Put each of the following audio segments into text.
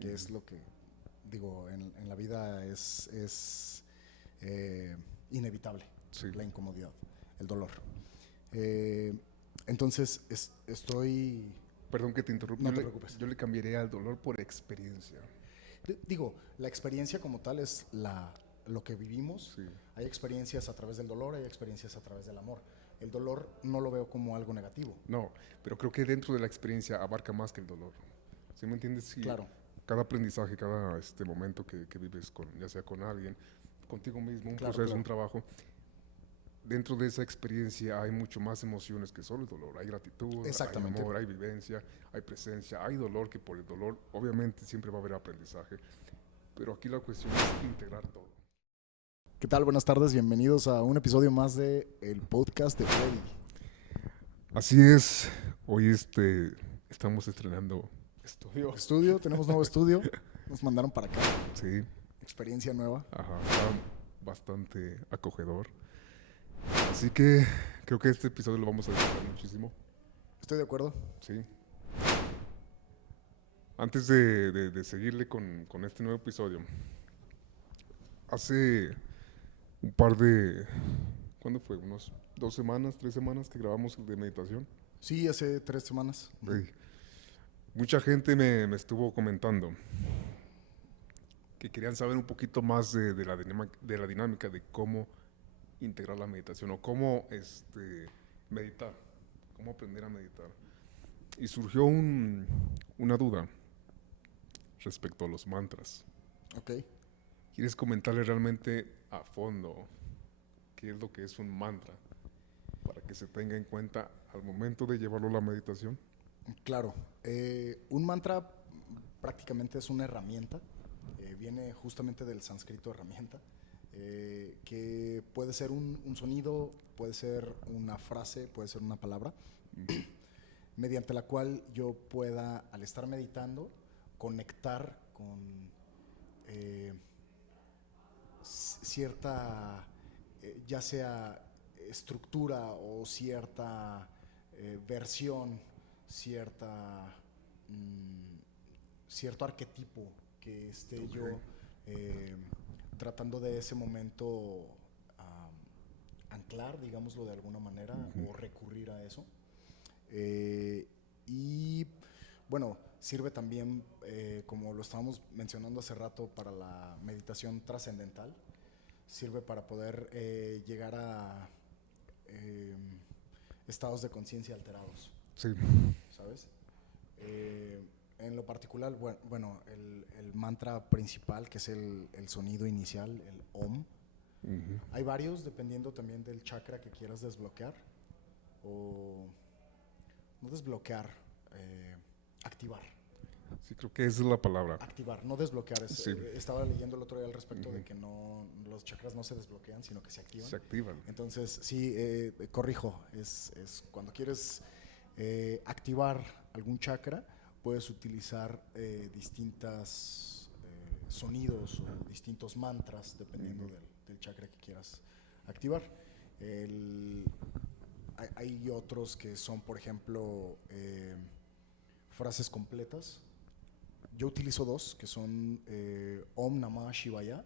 que es lo que, digo, en la vida es inevitable, Sí. la incomodidad, el dolor. Eh, entonces, estoy... Perdón que te interrumpa. No te preocupes. Yo le cambiaría al dolor por experiencia. Digo, la experiencia como tal es lo que vivimos. Sí. Hay experiencias a través del dolor, hay experiencias a través del amor. El dolor no lo veo como algo negativo. No, pero creo que dentro de la experiencia abarca más que el dolor. ¿Sí me entiendes? Sí, Claro, cada aprendizaje, cada momento que vives, ya sea con alguien, contigo mismo, un claro, proceso, claro. un trabajo, dentro de esa experiencia hay mucho más emociones que solo el dolor. Hay gratitud, hay Exactamente. amor, hay vivencia, hay presencia, hay dolor, que por el dolor obviamente siempre va a haber aprendizaje. Pero aquí la cuestión es integrar todo. ¿Qué tal? Buenas tardes, bienvenidos a un episodio más de el podcast de Freddy. Así es, hoy estamos estrenando estudio. Tenemos nuevo estudio, nos mandaron para acá, Sí, experiencia nueva. ajá, está bastante acogedor. Así que creo que este episodio lo vamos a disfrutar muchísimo. Estoy de acuerdo. Sí. Antes de seguirle con este nuevo episodio, hace un par de... ¿Cuándo fue? Unos 2 semanas, 3 semanas que grabamos el de meditación. Sí, hace 3 semanas. Sí. Mucha gente me estuvo comentando que querían saber un poquito más de la dinámica de cómo integrar la meditación o cómo meditar, cómo aprender a meditar. Y surgió una duda respecto a los mantras. Ok. ¿Quieres comentarle realmente a fondo qué es lo que es un mantra para que se tenga en cuenta al momento de llevarlo a la meditación? Claro. Un mantra prácticamente es una herramienta. Viene justamente del sánscrito herramienta. Que puede ser un sonido, puede ser una frase, puede ser una palabra, mediante la cual yo pueda, al estar meditando, conectar con cierta, ya sea estructura o cierta versión, cierto arquetipo que esté yo eh, tratando de ese momento anclar, digámoslo de alguna manera, o recurrir a eso. Y bueno, sirve también, como lo estábamos mencionando hace rato, para la meditación trascendental. Sirve para poder llegar a estados de conciencia alterados, Sí. ¿sabes? En lo particular, bueno, el mantra principal, que es el sonido inicial, el OM. Uh-huh. Hay varios, dependiendo también del chakra que quieras desbloquear. O no desbloquear, activar. Sí, creo que esa es la palabra. Activar, no desbloquear. Sí. Estaba leyendo el otro día al respecto de que los chakras no se desbloquean, sino que se activan. Se activan. Entonces, sí, corrijo, es cuando quieres activar algún chakra, puedes utilizar distintos sonidos o distintos mantras, dependiendo del chakra que quieras activar. Hay otros que son, por ejemplo, frases completas. Yo utilizo dos, que son Om Namah Shivaya,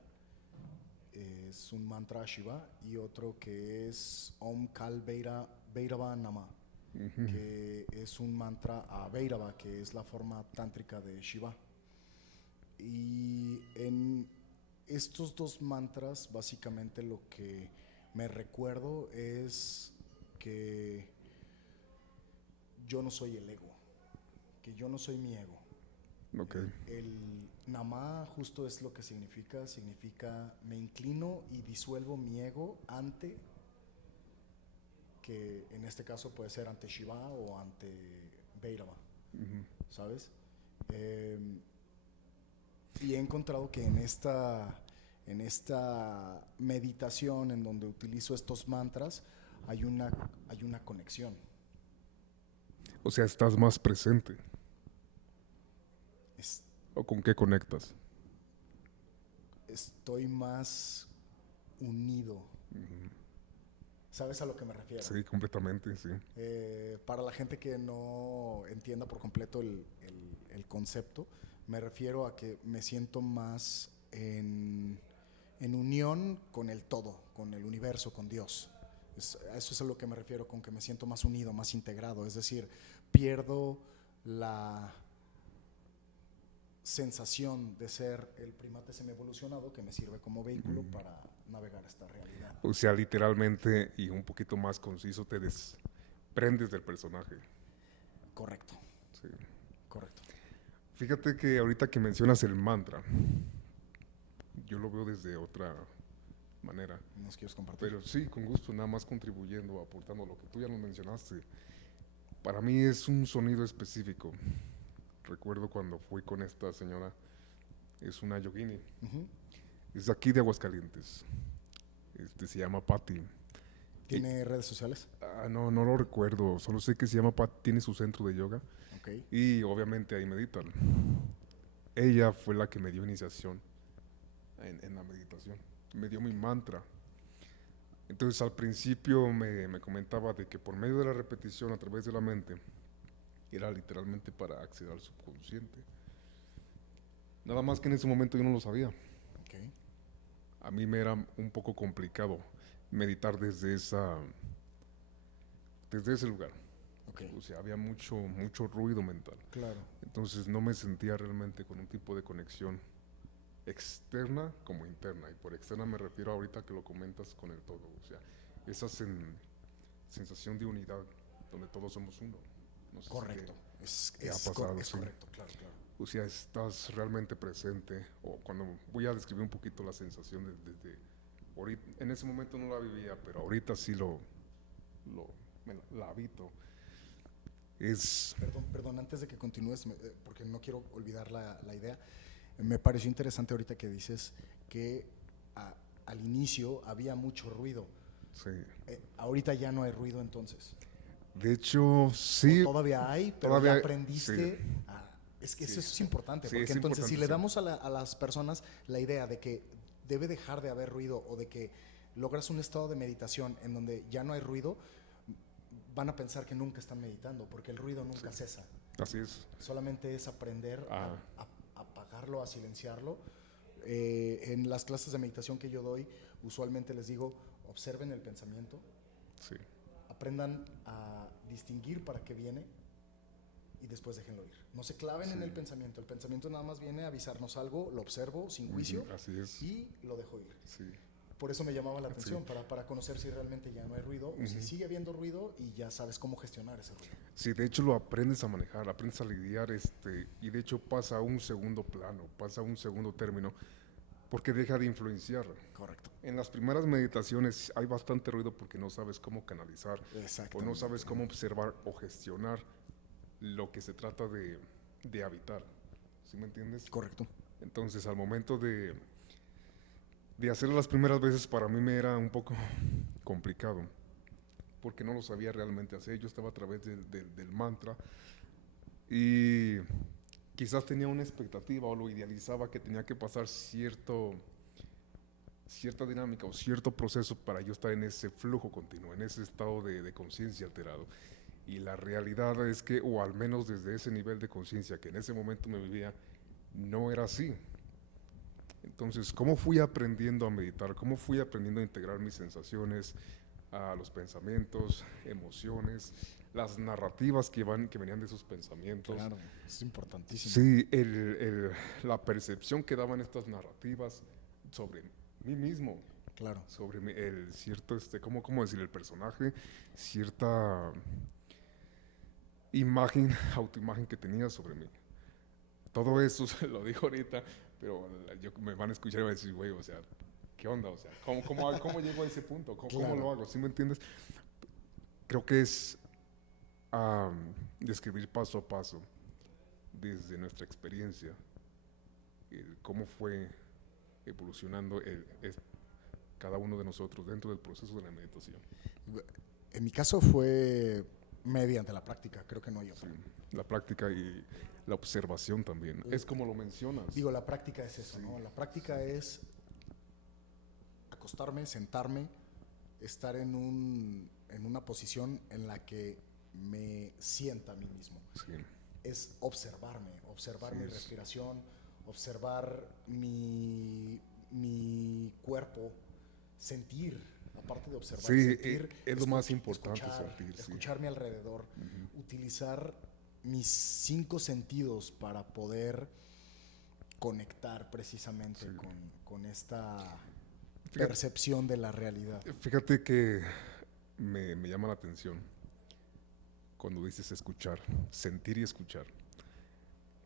es un mantra a Shiva, y otro que es Om Kal Bhairava Namah, que es un mantra a Bhairava, que es la forma tántrica de Shiva. Y en estos dos mantras, básicamente lo que me recuerdo es que yo no soy el ego, que yo no soy mi ego. Okay. El Namah justo es lo que significa me inclino y disuelvo mi ego ante, que en este caso puede ser ante Shiva o ante Bhairava, ¿sabes? Y he encontrado que en esta meditación en donde utilizo estos mantras hay una conexión. O sea, estás más presente. ¿O con qué conectas? Estoy más unido. ¿Sabes a lo que me refiero? Sí, completamente, sí. Para la gente que no entienda por completo el concepto, Me refiero a que me siento más en unión con el todo, con el universo, con Dios. A eso es a lo que me refiero con que me siento más unido, más integrado. Es decir, pierdo la sensación de ser el primate semievolucionado que me sirve como vehículo para navegar esta realidad. O sea, literalmente y un poquito más conciso, te desprendes del personaje. Correcto, Sí. correcto. Fíjate que ahorita que mencionas el mantra, yo lo veo desde otra manera. ¿Nos quieres compartir? Pero sí, con gusto, nada más contribuyendo, aportando lo que tú ya nos mencionaste. Para mí es un sonido específico. Recuerdo cuando fui con esta señora, es una yogini, Ujú. es de aquí de Aguascalientes. Se llama Patty. ¿Tiene redes sociales? No, no lo recuerdo, solo sé que se llama Patty, tiene su centro de yoga Ok. y obviamente ahí meditan. Ella fue la que me dio iniciación en la meditación, me dio mi mantra. Entonces al principio me comentaba de que por medio de la repetición a través de la mente era literalmente para acceder al subconsciente. Nada más que en ese momento yo no lo sabía. Ok. A mí me era un poco complicado meditar desde ese lugar. Ok. O sea, había mucho ruido mental. Claro. Entonces no me sentía realmente con un tipo de conexión externa como interna. Y por externa me refiero ahorita que lo comentas con el todo. O sea, esa sensación de unidad donde todos somos uno. No sé si Correcto. te ha pasado, Es sí. correcto, claro, claro. O sea, estás realmente presente. O cuando voy a describir un poquito la sensación ahorita, en ese momento no la vivía, pero ahorita sí la habito. Es Perdón, antes de que continúes, porque no quiero olvidar la idea, me pareció interesante ahorita que dices que al inicio había mucho ruido. sí. Ahorita ya no hay ruido entonces. De hecho, sí. O todavía hay, pero todavía ya hay, aprendiste. sí. Es que Sí. eso es importante, Sí, porque es entonces si importante, le sí. damos a las personas la idea de que debe dejar de haber ruido o de que logras un estado de meditación en donde ya no hay ruido, van a pensar que nunca están meditando, porque el ruido nunca cesa. Así es. Solamente es aprender Ah. a apagarlo, a silenciarlo. En las clases de meditación que yo doy, usualmente les digo, observen el pensamiento, Sí. aprendan a distinguir para qué viene y después déjenlo ir. No se claven en el pensamiento nada más viene a avisarnos algo, lo observo sin juicio Así es. y lo dejo ir. Sí. Por eso me llamaba la atención, para conocer si realmente ya no hay ruido o si sigue habiendo ruido y ya sabes cómo gestionar ese ruido. Sí, de hecho lo aprendes a manejar, aprendes a lidiar, y de hecho pasa a un segundo plano, pasa a un segundo término, porque deja de influenciar. Correcto. En las primeras meditaciones hay bastante ruido porque no sabes cómo canalizar, o Exactamente. no sabes cómo observar o gestionar lo que se trata de habitar. ¿Sí me entiendes? Correcto. Entonces, al momento de hacerlo las primeras veces, para mí me era un poco complicado, porque no lo sabía realmente hacer. Yo estaba a través del mantra y quizás tenía una expectativa o lo idealizaba que tenía que pasar cierta dinámica o cierto proceso para yo estar en ese flujo continuo, en ese estado de conciencia alterado. Y la realidad es que, o al menos desde ese nivel de conciencia que en ese momento me vivía, no era así. Entonces, ¿cómo fui aprendiendo a meditar? ¿Cómo fui aprendiendo a integrar mis sensaciones, a los pensamientos, emociones, las narrativas que venían de esos pensamientos? Claro, es importantísimo. Sí, la percepción que daban estas narrativas sobre mí mismo, Claro. sobre el cierto, ¿cómo decir? El personaje, cierta imagen, autoimagen que tenía sobre mí. Todo eso se lo digo ahorita, pero me van a escuchar y van a decir, güey, o sea, ¿qué onda? O sea, ¿cómo llego a ese punto? ¿Cómo lo hago? ¿Sí me entiendes? Creo que es describir paso a paso, desde nuestra experiencia, cómo fue evolucionando cada uno de nosotros dentro del proceso de la meditación. En mi caso fue mediante la práctica, creo que no hay otra. Sí, la práctica y la observación también. Es como lo mencionas. Digo, la práctica es eso, ¿no? La práctica es acostarme, sentarme, estar en una posición en la que me sienta a mí mismo. Sí. es observarme, observar Sí, mi respiración, observar mi cuerpo, sentir, aparte de observar, sí, sentir, es lo más importante, escuchar, sentir, sí. escuchar mi alrededor, Ujú. utilizar mis 5 sentidos para poder conectar precisamente Sí. con esta Fíjate, percepción de la realidad. fíjate que me llama la atención cuando dices escuchar, sentir y escuchar.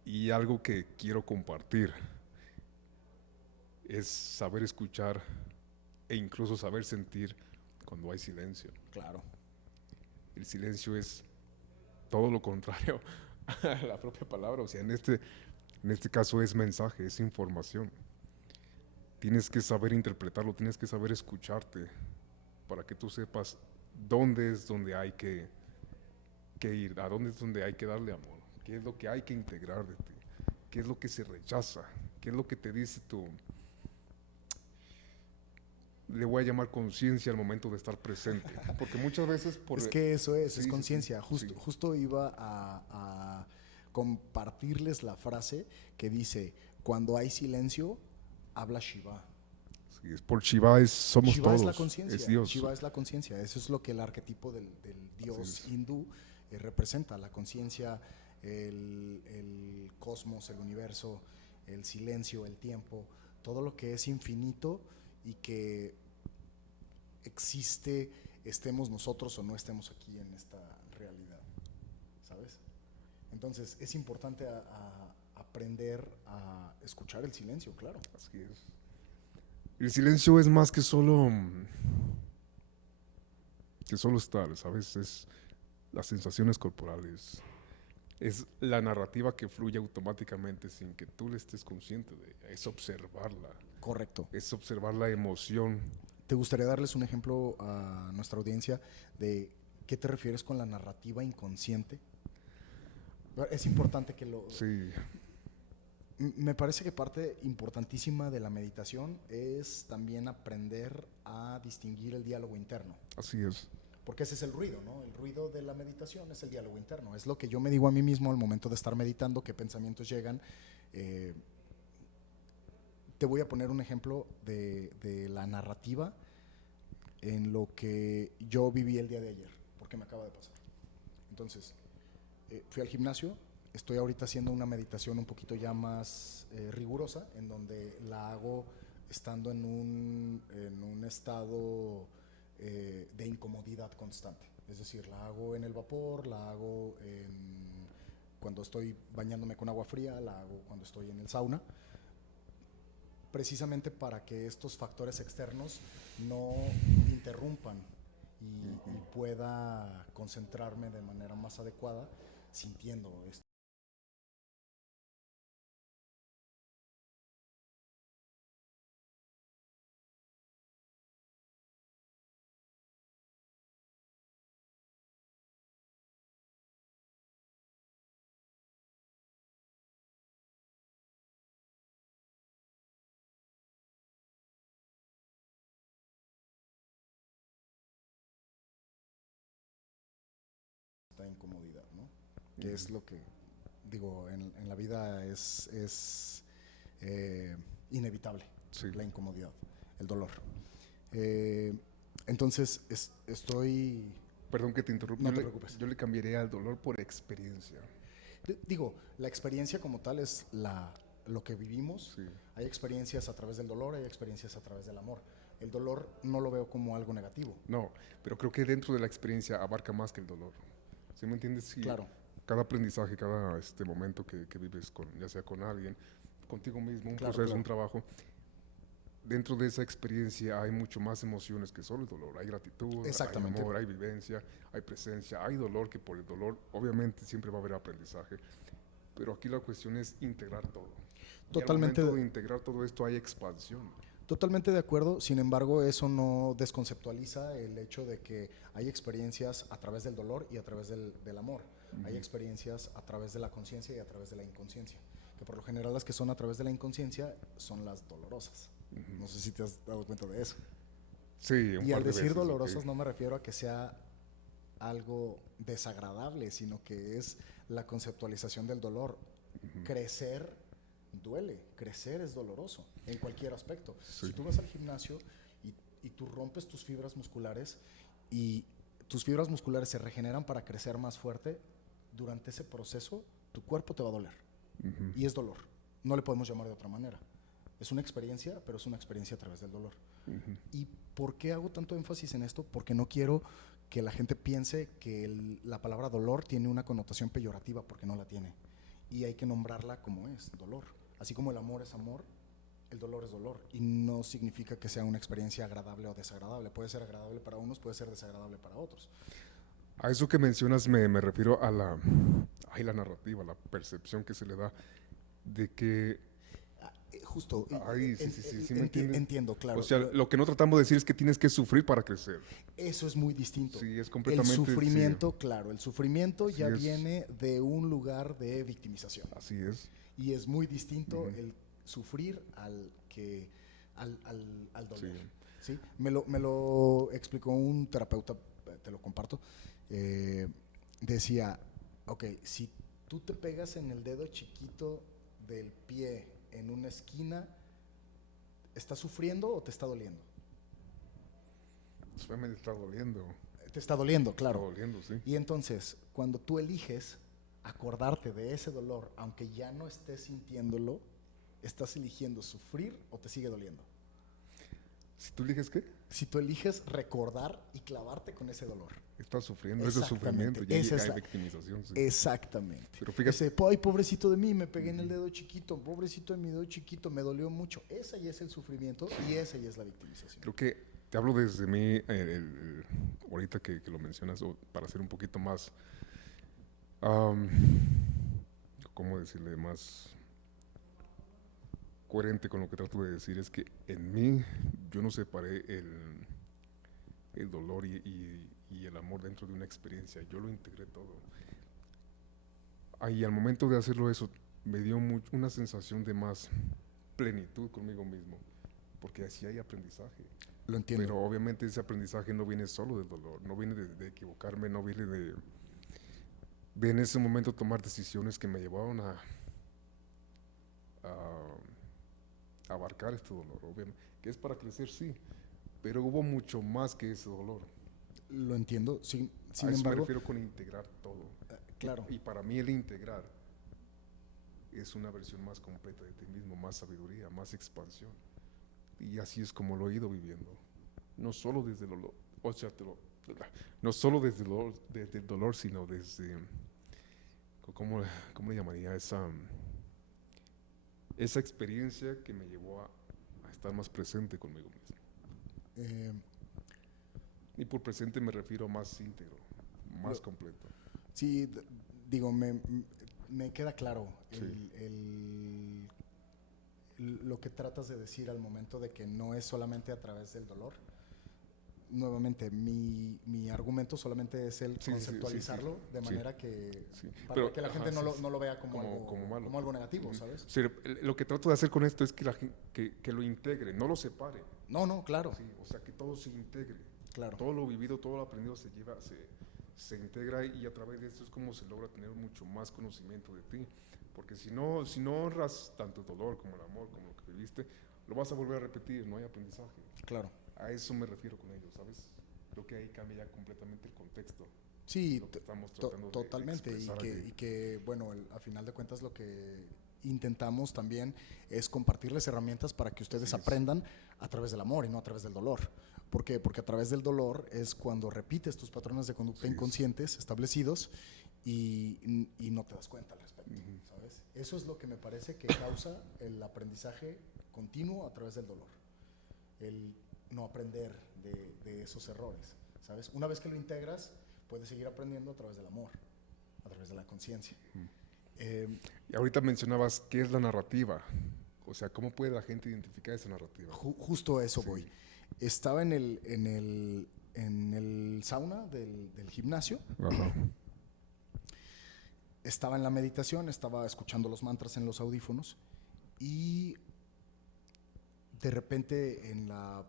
Y algo que quiero compartir es saber escuchar e incluso saber sentir cuando hay silencio. Claro, El silencio es todo lo contrario a la propia palabra. O sea, en este caso es mensaje, es información. Tienes que saber interpretarlo, tienes que saber escucharte para que tú sepas dónde es donde hay que ir, a dónde es donde hay que darle amor, qué es lo que hay que integrar de ti, qué es lo que se rechaza, qué es lo que te dice tu, le voy a llamar conciencia al momento de estar presente. Porque muchas veces por... es que eso es Sí, sí, sí, conciencia. sí, Justo iba a compartirles la frase que dice, cuando hay silencio, habla Shiva. sí, es por Shiva somos Shiva es la todos, es conciencia, Dios. Shiva es la conciencia. Eso es lo que el arquetipo del Así dios es. hindú representa, la conciencia, el cosmos, el universo, el silencio, el tiempo, todo lo que es infinito y que existe, estemos nosotros o no estemos aquí en esta realidad, ¿sabes? Entonces es importante aprender a escuchar el silencio, claro. Así es. El silencio es más que solo estar, ¿sabes? Es las sensaciones corporales, es la narrativa que fluye automáticamente sin que tú le estés consciente de ella, Correcto. es observar la emoción. ¿Te gustaría darles un ejemplo a nuestra audiencia de qué te refieres con la narrativa inconsciente? Es importante que lo... Sí, Me parece que parte importantísima de la meditación es también aprender a distinguir el diálogo interno. así es. Porque ese es el ruido, ¿no? El ruido de la meditación es el diálogo interno. Es lo que yo me digo a mí mismo al momento de estar meditando, qué pensamientos llegan. Eh, Te voy a poner un ejemplo de la narrativa en lo que yo viví el día de ayer, porque me acaba de pasar. Entonces, fui al gimnasio, estoy ahorita haciendo una meditación un poquito ya más rigurosa, en donde la hago estando en un estado de incomodidad constante. Es decir, la hago en el vapor, la hago cuando estoy bañándome con agua fría, la hago cuando estoy en el sauna, precisamente para que estos factores externos no interrumpan y pueda concentrarme de manera más adecuada sintiendo esto. Esta incomodidad, ¿no? Que es lo que, digo, en la vida es inevitable, Sí. la incomodidad, el dolor. Eh, entonces, estoy... Perdón que te interrumpa. No te preocupes. Yo le cambiaría al dolor por experiencia. Digo, la experiencia como tal es lo que vivimos. Sí. Hay experiencias a través del dolor, hay experiencias a través del amor. El dolor no lo veo como algo negativo. No, pero creo que dentro de la experiencia abarca más que el dolor. ¿Sí me entiendes? Sí, Claro, cada aprendizaje, cada momento que vives con, ya sea con alguien, contigo mismo, un claro, proceso, un claro. trabajo, dentro de esa experiencia hay mucho más emociones que solo el dolor. Hay gratitud, hay Exactamente. amor, hay vivencia, hay presencia, hay dolor, que por el dolor obviamente siempre va a haber aprendizaje. Pero aquí la cuestión es integrar todo. Y al Totalmente, momento de integrar todo esto hay expansión. totalmente de acuerdo, sin embargo, eso no desconceptualiza el hecho de que hay experiencias a través del dolor y a través del amor. Hay experiencias a través de la conciencia y a través de la inconsciencia. Que por lo general las que son a través de la inconsciencia son las dolorosas. No sé si te has dado cuenta de eso. Sí, un Y al par de decir veces. dolorosas no me refiero a que sea algo desagradable, sino que es la conceptualización del dolor. Crecer duele, crecer es doloroso en cualquier aspecto. Sí. Si tú vas al gimnasio y tú rompes tus fibras musculares y tus fibras musculares se regeneran para crecer más fuerte, durante ese proceso tu cuerpo te va a doler. Y es dolor. No le podemos llamar de otra manera. Es una experiencia, pero es una experiencia a través del dolor. ¿Y por qué hago tanto énfasis en esto? Porque no quiero que la gente piense que la palabra dolor tiene una connotación peyorativa, porque no la tiene. Y hay que nombrarla como es, dolor. Así como el amor es amor, el dolor es dolor. Y no significa que sea una experiencia agradable o desagradable. Puede ser agradable para unos, puede ser desagradable para otros. A eso que mencionas me refiero a la narrativa, la percepción que se le da de que... Justo. Sí, me entiendes. Entiendo, claro. O sea, lo que no tratamos de decir es que tienes que sufrir para crecer. Eso es muy distinto. Sí, es completamente... El sufrimiento, claro, el sufrimiento Así ya es. viene de un lugar de victimización. Así es. Y es muy distinto el sufrir al dolor. ¿Sí? Me lo explicó un terapeuta, te lo comparto. Decía, ok, si tú te pegas en el dedo chiquito del pie en una esquina, ¿estás sufriendo o te está doliendo? Pues me está doliendo. Te está doliendo, claro. Está doliendo, sí. Y entonces, cuando tú eliges acordarte de ese dolor, aunque ya no estés sintiéndolo, ¿estás eligiendo sufrir o te sigue doliendo? ¿Si tú eliges qué? Si tú eliges recordar y clavarte con ese dolor. Estás sufriendo, ese es sufrimiento, ya hay victimización. Sí. Exactamente. Pero fíjate, Ay, pobrecito de mí, me pegué en el dedo chiquito, pobrecito de mi dedo chiquito, me dolió mucho. Ese ya es el sufrimiento y esa ya es la victimización. creo que te hablo desde mí, ahorita que lo mencionas, para ser un poquito más, ¿cómo decirle? Más coherente con lo que trato de decir, es que en mí yo no separé el dolor y el amor dentro de una experiencia, yo lo integré todo. Y al momento de hacerlo eso, me dio una sensación de más plenitud conmigo mismo, porque así hay aprendizaje. Lo entiendo. Pero obviamente ese aprendizaje no viene solo del dolor, no viene de equivocarme, no viene de en ese momento tomar decisiones que me llevaron a abarcar este dolor, obviamente, que es para crecer, sí, pero hubo mucho más que ese dolor. Lo entiendo, sin A eso me embargo, refiero con integrar todo. claro. Y para mí el integrar es una versión más completa de ti mismo, más sabiduría, más expansión. Y así es como lo he ido viviendo. No solo desde el dolor, o sea, no solo desde el dolor, sino desde, ¿cómo le llamaría? Esa experiencia que me llevó a estar más presente conmigo mismo. Y por presente me refiero a más íntegro, más completo. Sí, digo, me queda claro Sí. lo que tratas de decir al momento de que no es solamente a través del dolor. Nuevamente, mi argumento solamente es el Sí, conceptualizarlo de sí. manera que, Sí. para Pero, que la gente ajá, no lo vea como malo. como algo negativo, ¿sabes? Sí, lo que trato de hacer con esto es que que lo integre, no lo separe. No, claro, Sí, o sea, que todo se integre. claro. Todo lo vivido, todo lo aprendido se integra, y a través de esto es como se logra tener mucho más conocimiento de ti. Porque si no honras tanto el dolor como el amor, como lo que viviste, lo vas a volver a repetir, no hay aprendizaje. Claro. A eso me refiero con ello, ¿sabes? Creo que ahí cambia ya completamente el contexto. Sí, Lo que estamos tratando de totalmente. expresar Y que, bueno, a final de cuentas lo que intentamos también es compartirles herramientas para que ustedes Así es. aprendan a través del amor y no a través del dolor. ¿Por qué? Porque a través del dolor es cuando repites tus patrones de conducta Así es. inconscientes establecidos y no te das cuenta al respecto, ¿sabes? Eso es lo que me parece que causa el aprendizaje continuo a través del dolor. El no aprender de esos errores, ¿sabes? Una vez que lo integras, puedes seguir aprendiendo a través del amor, a través de la conciencia. Y ahorita mencionabas qué es la narrativa. O sea, ¿cómo puede la gente identificar esa narrativa? Justo a eso Sí. voy. Estaba en el sauna del gimnasio, Ajá. estaba en la meditación, estaba escuchando los mantras en los audífonos y de repente en la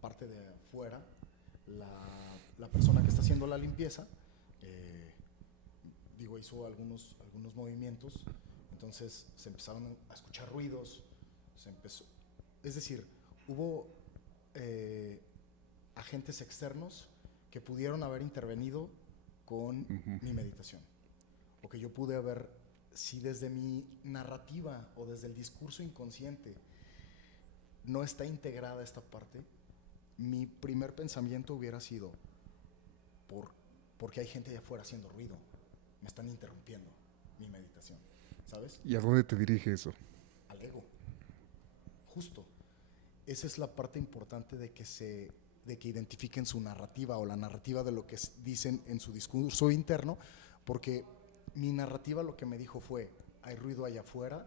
parte de afuera, la persona que está haciendo la limpieza hizo algunos movimientos, entonces se empezaron a escuchar ruidos, es decir, hubo agentes externos que pudieron haber intervenido con mi meditación, o que yo pude haber, si desde mi narrativa o desde el discurso inconsciente no está integrada esta parte, mi primer pensamiento hubiera sido, porque hay gente allá afuera haciendo ruido, me están interrumpiendo mi meditación, ¿sabes? ¿Y a dónde te dirige eso? Al ego, justo. Esa es la parte importante de que identifiquen su narrativa o la narrativa de lo que dicen en su discurso interno, porque mi narrativa lo que me dijo fue, hay ruido allá afuera,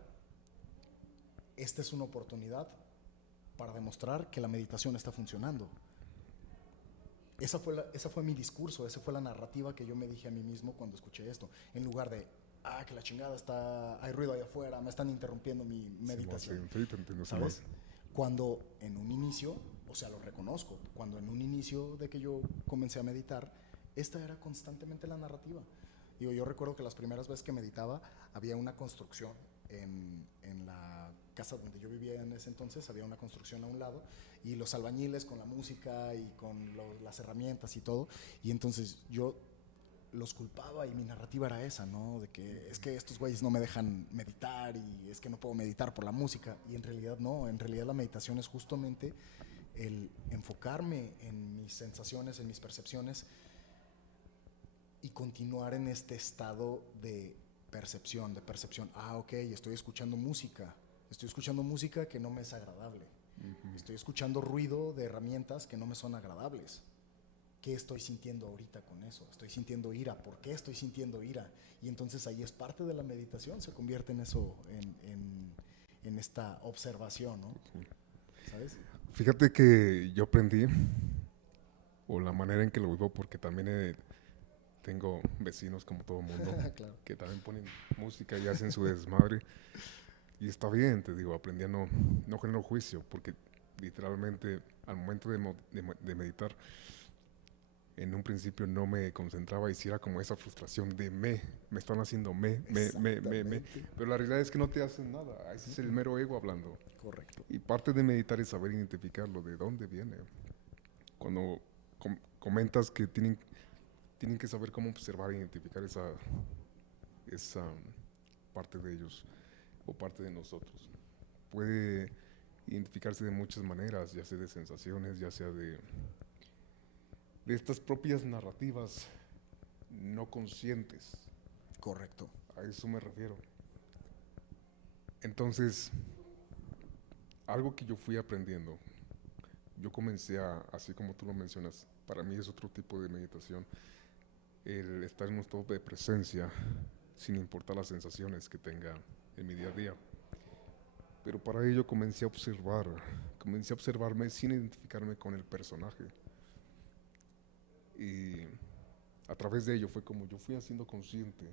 esta es una oportunidad para demostrar que la meditación está funcionando. Esa fue mi discurso, esa fue la narrativa que yo me dije a mí mismo cuando escuché esto, en lugar de, que la chingada hay ruido allá afuera, me están interrumpiendo mi meditación. Sí, te entiendo, ¿sabes? Cuando en un inicio, o sea, lo reconozco, cuando en un inicio de que yo comencé a meditar, esta era constantemente la narrativa. Yo recuerdo que las primeras veces que meditaba había una construcción en la casa donde yo vivía en ese entonces, había una construcción a un lado, y los albañiles con la música y con las herramientas y todo, y entonces yo los culpaba y mi narrativa era esa, ¿no? De que es que estos güeyes no me dejan meditar y es que no puedo meditar por la música, y en realidad no, en realidad la meditación es justamente el enfocarme en mis sensaciones, en mis percepciones y continuar en este estado de percepción. Ok, estoy escuchando música que no me es agradable, estoy escuchando ruido de herramientas que no me son agradables. ¿Qué estoy sintiendo ahorita con eso? Estoy sintiendo ira. ¿Por qué estoy sintiendo ira? Y entonces ahí es parte de la meditación, se convierte en eso, en esta observación, ¿no? ¿Sabes? Fíjate que yo aprendí, o la manera en que lo vivo, porque también tengo vecinos como todo mundo, claro, que también ponen música y hacen su desmadre. Y está bien, te digo, aprendí a no generar juicio, porque literalmente al momento de meditar, en un principio no me concentraba y sí era como esa frustración de me están haciendo pero la realidad es que no te hacen nada, ese es el mero ego hablando. Correcto. Y parte de meditar es saber identificarlo, de dónde viene. Cuando comentas que tienen que saber cómo observar e identificar esa parte de ellos o parte de nosotros. Puede identificarse de muchas maneras, ya sea de sensaciones, ya sea de estas propias narrativas no conscientes. Correcto. A eso me refiero. Entonces, algo que yo fui aprendiendo, yo comencé así como tú lo mencionas, para mí es otro tipo de meditación, el estar en un estado de presencia, sin importar las sensaciones que tenga en mi día a día. Pero para ello comencé a observarme sin identificarme con el personaje. Y a través de ello fue como yo fui haciendo consciente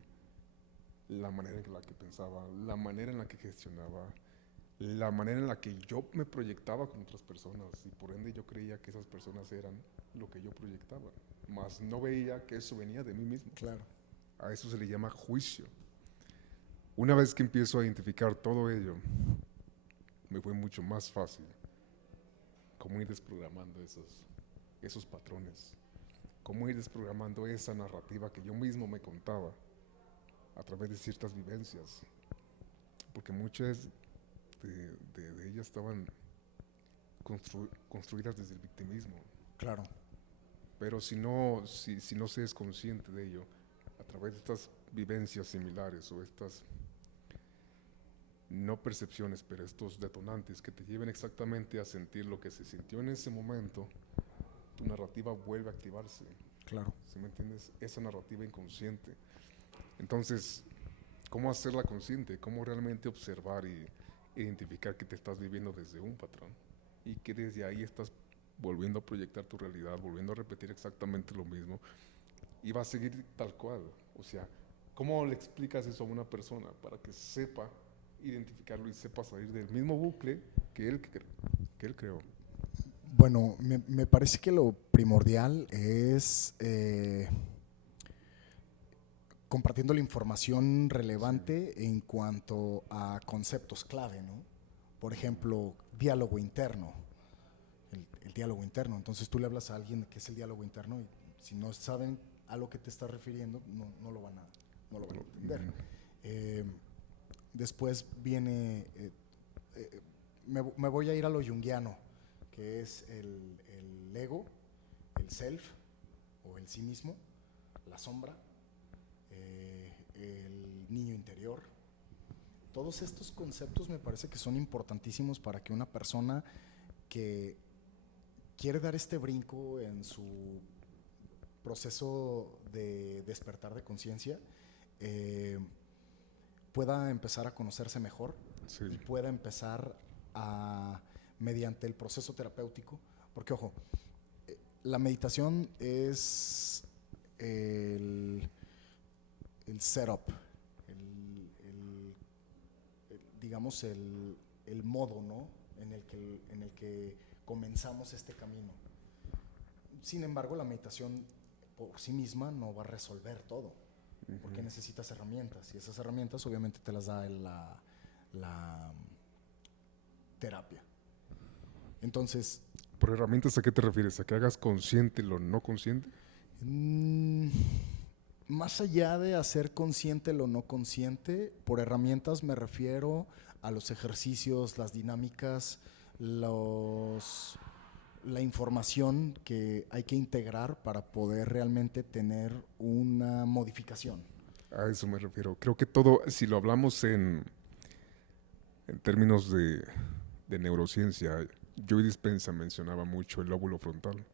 la manera en la que pensaba, la manera en la que gestionaba, la manera en la que yo me proyectaba con otras personas, y por ende yo creía que esas personas eran lo que yo proyectaba, mas no veía que eso venía de mí mismo. Claro. A eso se le llama juicio. Una vez que empiezo a identificar todo ello, me fue mucho más fácil cómo ir desprogramando esos patrones, cómo ir desprogramando esa narrativa que yo mismo me contaba a través de ciertas vivencias, porque muchas de ellas estaban construidas desde el victimismo. Claro. Pero si no se es consciente de ello, a través de estas vivencias similares o estas no percepciones, pero estos detonantes que te lleven exactamente a sentir lo que se sintió en ese momento, tu narrativa vuelve a activarse. Claro. ¿Sí me entiendes? Esa narrativa inconsciente. Entonces, ¿cómo hacerla consciente? ¿Cómo realmente observar y identificar que te estás viviendo desde un patrón? Y que desde ahí estás volviendo a proyectar tu realidad, volviendo a repetir exactamente lo mismo. Y va a seguir tal cual. O sea, ¿cómo le explicas eso a una persona para que sepa identificarlo y sepa salir del mismo bucle que él creó? Bueno, me parece que lo primordial es compartiendo la información relevante en cuanto a conceptos clave, ¿no? Por ejemplo, diálogo interno, el diálogo interno. Entonces tú le hablas a alguien que es el diálogo interno y si no saben a lo que te estás refiriendo, no lo van a entender. Después viene, me voy a ir a lo junguiano, que es el ego, el self o el sí mismo, la sombra, el niño interior. Todos estos conceptos me parece que son importantísimos para que una persona que quiere dar este brinco en su proceso de despertar de conciencia pueda empezar a conocerse mejor y pueda empezar a, mediante el proceso terapéutico, porque ojo, la meditación es el setup, digamos el modo, ¿no? en el que comenzamos este camino. Sin embargo, la meditación por sí misma no va a resolver todo, porque necesitas herramientas, y esas herramientas obviamente te las da la terapia. Entonces, ¿Por herramientas a qué te refieres? ¿A que hagas consciente lo no consciente? Más allá de hacer consciente lo no consciente, por herramientas me refiero a los ejercicios, las dinámicas, la información que hay que integrar para poder realmente tener una modificación. A eso me refiero. Creo que todo, si lo hablamos en términos de neurociencia, Joe Dispenza mencionaba mucho el lóbulo frontal.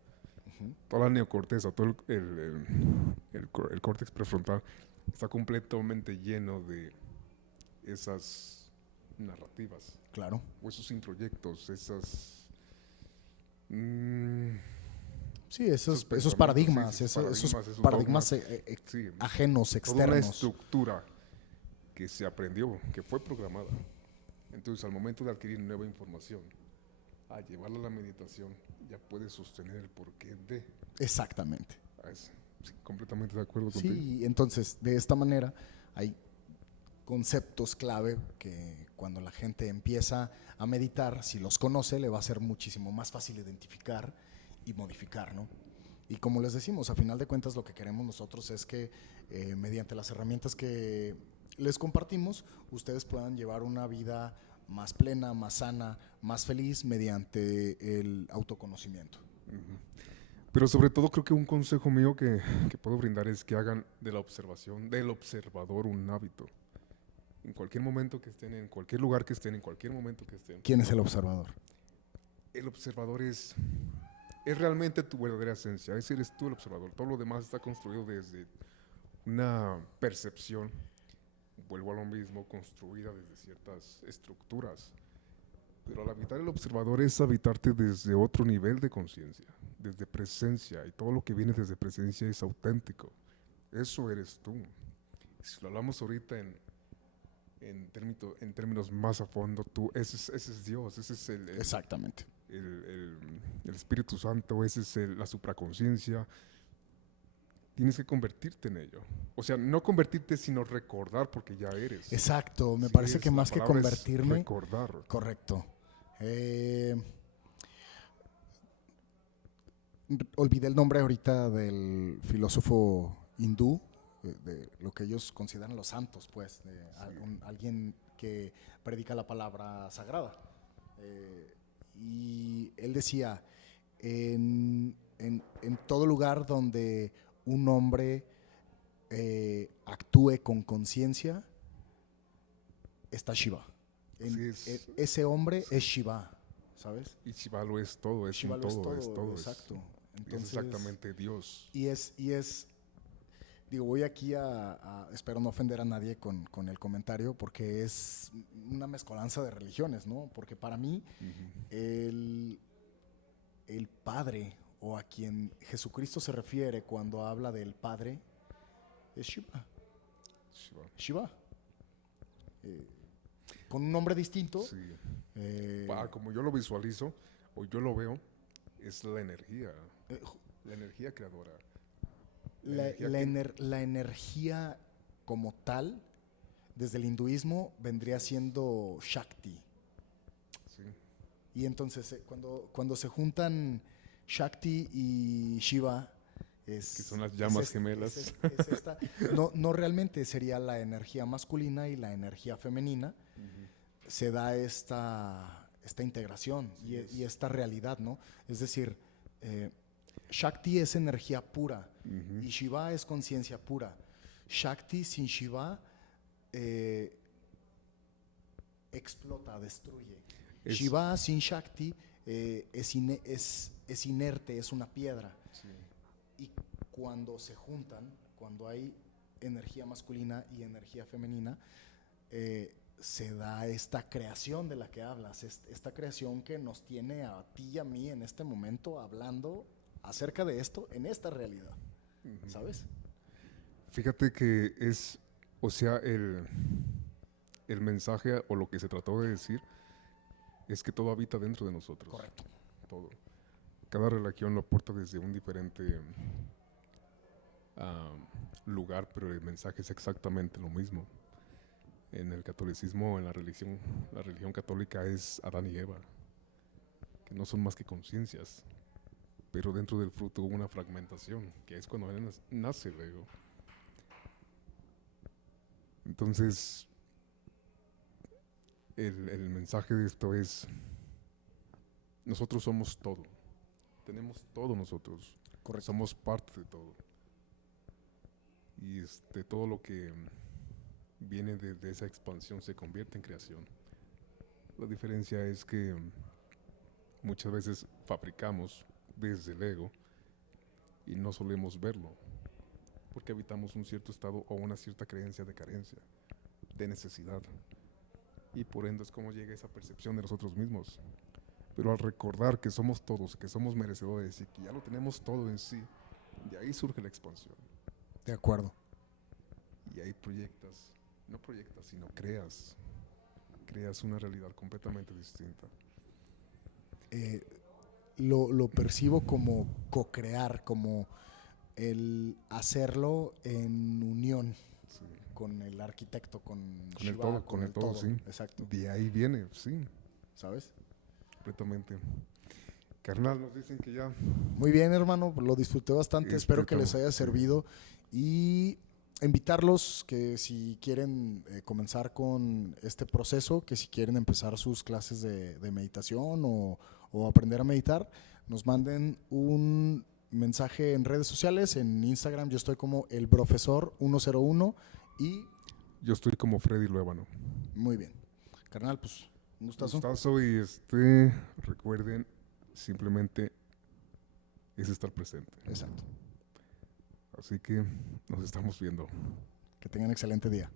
Toda la neocorteza, todo el córtex prefrontal está completamente lleno de esas narrativas. Claro. O esos introyectos, esas... sí, esos paradigmas, esos paradigmas sí, ajenos, externos. Toda una estructura que se aprendió, que fue programada. Entonces, al momento de adquirir nueva información, a llevarla a la meditación, ya puedes sostener el porqué de. Exactamente. Sí, completamente de acuerdo contigo. Sí, entonces, de esta manera, hay conceptos clave que cuando la gente empieza a meditar, si los conoce, le va a ser muchísimo más fácil identificar y modificar, ¿no? Y como les decimos, a final de cuentas lo que queremos nosotros es que mediante las herramientas que les compartimos, ustedes puedan llevar una vida más plena, más sana, más feliz mediante el autoconocimiento. Pero sobre todo creo que un consejo mío que puedo brindar es que hagan de la observación, del observador, un hábito. En cualquier momento que estén, en cualquier lugar que estén, en cualquier momento que estén. ¿Quién es el observador? El observador es realmente tu verdadera esencia. Ese eres tú el observador. Todo lo demás está construido desde una percepción, vuelvo a lo mismo, construida desde ciertas estructuras. Pero al habitar el observador es habitarte desde otro nivel de conciencia, desde presencia, y todo lo que viene desde presencia es auténtico. Eso eres tú. Si lo hablamos ahorita en términos más a fondo, ese es Dios, ese es exactamente. El Espíritu Santo, ese es la supraconciencia. Tienes que convertirte en ello. O sea, no convertirte, sino recordar, porque ya eres. Exacto, me parece que más que convertirme... recordar. Correcto. Olvidé el nombre ahorita del filósofo hindú, de lo que ellos consideran los santos, pues, de alguien que predica la palabra sagrada. Y él decía, en todo lugar donde un hombre actúe con conciencia, está Shiva. Ese hombre es Shiva, ¿sabes? Y Shiva lo es todo, es Shiva un lo todo, es todo, es exacto. Entonces, es exactamente Dios. Y es digo, voy aquí espero no ofender a nadie con el comentario, porque es una mezcolanza de religiones, ¿no? Porque para mí, el Padre, o a quien Jesucristo se refiere cuando habla del Padre, es Shiva. Shiva. Con un nombre distinto. Sí. Como yo lo visualizo, o yo lo veo, es la energía creadora. La energía como tal, desde el hinduismo, vendría siendo Shakti. Sí. Y entonces, cuando se juntan Shakti y Shiva, Que son las llamas gemelas. es esta. No, no realmente sería la energía masculina y la energía femenina. Se da esta integración y esta realidad, ¿no? Es decir, Shakti es energía pura y Shiva es conciencia pura. Shakti sin Shiva explota, destruye. Shiva sin Shakti es inerte, es una piedra. Sí. Y cuando se juntan, cuando hay energía masculina y energía femenina, se da esta creación de la que hablas, esta creación que nos tiene a ti y a mí en este momento hablando acerca de esto en esta realidad, ¿sabes? Fíjate que es, o sea, el mensaje o lo que se trató de decir es que todo habita dentro de nosotros. Correcto. Todo. Cada religión lo aporta desde un diferente lugar, pero el mensaje es exactamente lo mismo. En el catolicismo, en la religión católica es Adán y Eva, que no son más que conciencias, pero dentro del fruto hubo una fragmentación, que es cuando nace el ego. Entonces, el mensaje de esto es, nosotros somos todo, tenemos todo nosotros, Correcto. somos parte de todo. Y todo lo que viene de esa expansión se convierte en creación. La diferencia es que muchas veces fabricamos desde el ego y no solemos verlo, porque habitamos un cierto estado o una cierta creencia de carencia, de necesidad. Y por ende es como llega esa percepción de nosotros mismos. Pero al recordar que somos todos, que somos merecedores y que ya lo tenemos todo en sí, de ahí surge la expansión. De acuerdo. Y ahí no proyectas, sino creas una realidad completamente distinta. Lo percibo como co-crear, como el hacerlo en unión Sí. con el arquitecto, con Con Shiva, el todo, con el todo, sí. Exacto. De ahí viene, sí, ¿Sabes? completamente. Carnal, nos dicen que ya. Muy bien, hermano, lo disfruté bastante, espero que les haya servido y invitarlos que si quieren comenzar con este proceso, que si quieren empezar sus clases de meditación o aprender a meditar, nos manden un mensaje en redes sociales, en Instagram yo estoy como el profesor 101 y Yo estoy como Freddy Luébano. muy bien. Carnal, pues un gustazo. Gustazo y recuerden, simplemente es estar presente. Exacto. Así que nos estamos viendo. Que tengan excelente día.